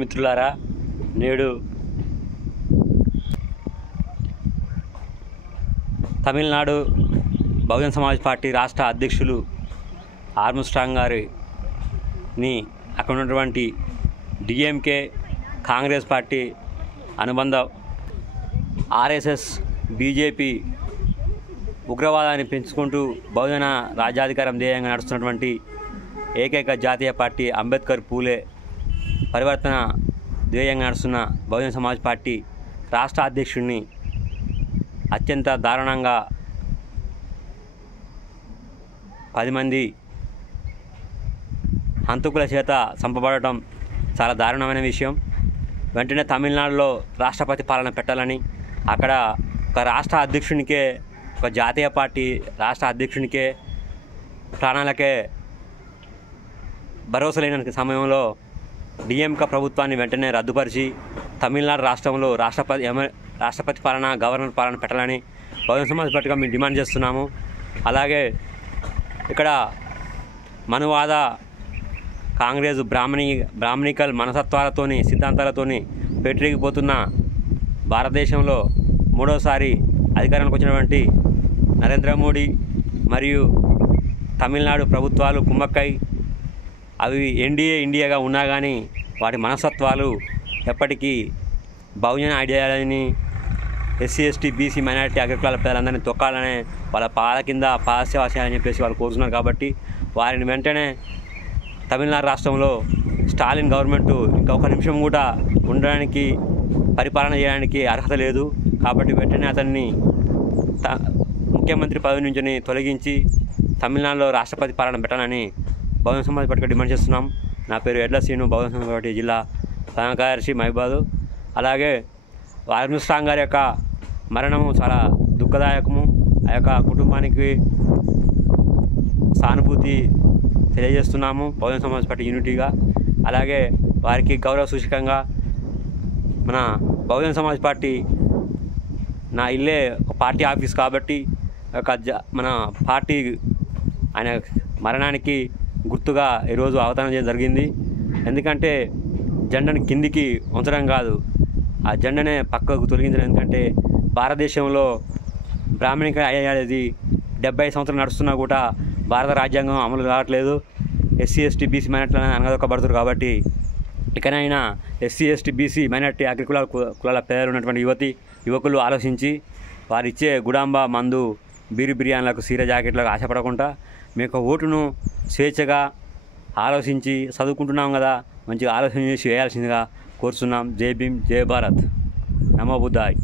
మిత్రులారా, నేడు తమిళనాడు బహుజన్ సమాజ్ పార్టీ రాష్ట్ర అధ్యక్షులు ఆర్మ్స్ట్రాంగ్ గారిని అక్కడ ఉన్నటువంటి డిఎంకే కాంగ్రెస్ పార్టీ అనుబంధ ఆర్ఎస్ఎస్ బీజేపీ ఉగ్రవాదాన్ని పెంచుకుంటూ బహుజన రాజ్యాధికారం ధ్యేయంగా నడుస్తున్నటువంటి ఏకైక జాతీయ పార్టీ అంబేద్కర్ పూలే పరివర్తన ధ్యేయంగా నడుస్తున్న బహుజన్ సమాజ్ పార్టీ రాష్ట్ర అధ్యక్షుడిని అత్యంత దారుణంగా 10 మంది హంతకుల చేత చంపబడటం చాలా దారుణమైన విషయం. వెంటనే తమిళనాడులో రాష్ట్రపతి పాలన పెట్టాలని, అక్కడ ఒక రాష్ట్ర అధ్యక్షునికే, ఒక జాతీయ పార్టీ రాష్ట్ర అధ్యక్షునికే ప్రాణాలకే భరోసా లేని సమయంలో డిఎంకే ప్రభుత్వాన్ని వెంటనే రద్దుపరిచి తమిళనాడు రాష్ట్రంలో రాష్ట్రపతి పాలన, గవర్నర్ పాలన పెట్టాలని బహుజన్ సమాజ్ పార్టీగా మేము డిమాండ్ చేస్తున్నాము. అలాగే ఇక్కడ మనువాద కాంగ్రెస్ బ్రాహ్మణికల్ మనసత్వాలతోని సిద్ధాంతాలతోని పెట్టిరిగిపోతున్న భారతదేశంలో మూడోసారి అధికారానికి వచ్చినటువంటి నరేంద్ర మోడీ మరియు తమిళనాడు ప్రభుత్వాలు కుమ్మక్కై అవి ఇండియాగా ఉన్నా కానీ వాటి మనస్తత్వాలు ఎప్పటికీ బహుజన ఐడియాలజీని, ఎస్సీ ఎస్టీ బీసీ మైనారిటీ అగ్రకులాల పేదలందరినీ తొక్కాలనే వాళ్ళ పాద కింద పాదసేవ చేయాలని చెప్పేసి వాళ్ళు కోరుతున్నారు. కాబట్టి వారిని వెంటనే తమిళనాడు రాష్ట్రంలో స్టాలిన్ గవర్నమెంట్ ఇంకొక నిమిషం కూడా ఉండడానికి, పరిపాలన చేయడానికి అర్హత లేదు. కాబట్టి వెంటనే అతన్ని ముఖ్యమంత్రి పదవి నుంచి తొలగించి తమిళనాడులో రాష్ట్రపతి పాలన పెట్టాలని బహుజన్ సమాజ్ పార్టీగా డిమాండ్ చేస్తున్నాం. నా పేరు ఎడ్ల శ్రీను, బహుజన్ సమాజ్ పార్టీ జిల్లా ప్రధాన కార్యదర్శి మహిబాదు. అలాగే ఆర్మ్స్ట్రాంగ్ గారి యొక్క మరణము చాలా దుఃఖదాయకము. ఆ యొక్క కుటుంబానికి సానుభూతి తెలియజేస్తున్నాము బహుజన్ సమాజ్ పార్టీ యూనిటీగా. అలాగే వారికి గౌరవ సూచకంగా మన బహుజన్ సమాజ్ పార్టీ, నా ఇల్లే ఒక పార్టీ ఆఫీస్ కాబట్టి మన పార్టీ ఆయన మరణానికి గుర్తుగా ఈరోజు అవతరణ చేయడం జరిగింది. ఎందుకంటే జెండాను కిందికి ఉంచడం కాదు, ఆ జెండానే పక్కకు తొలగించడం. ఎందుకంటే భారతదేశంలో బ్రాహ్మణిక అయ్యేది 70 సంవత్సరాలు నడుస్తున్నా కూడా భారత రాజ్యాంగం అమలు కావట్లేదు. ఎస్సీ ఎస్టీ బీసీ మైనార్టీలను అనగదొక్కబడుతున్నారు. కాబట్టి ఇకనైనా ఎస్సీ ఎస్టీ బీసీ మైనార్టీ కులాల పేదలు ఉన్నటువంటి యువకులు ఆలోచించి వారిచ్చే గుడాంబ మందు, బిర్యానీలకు, సీర జాకెట్లకు ఆశపడకుండా మీకు ఓటును స్వేచ్ఛగా ఆలోచించి, చదువుకుంటున్నాం కదా, మంచిగా ఆలోచన చేసి వేయాల్సిందిగా కోరుతున్నాం. జై భీమ్, జై భారత్, నమో బుద్ధాయ్.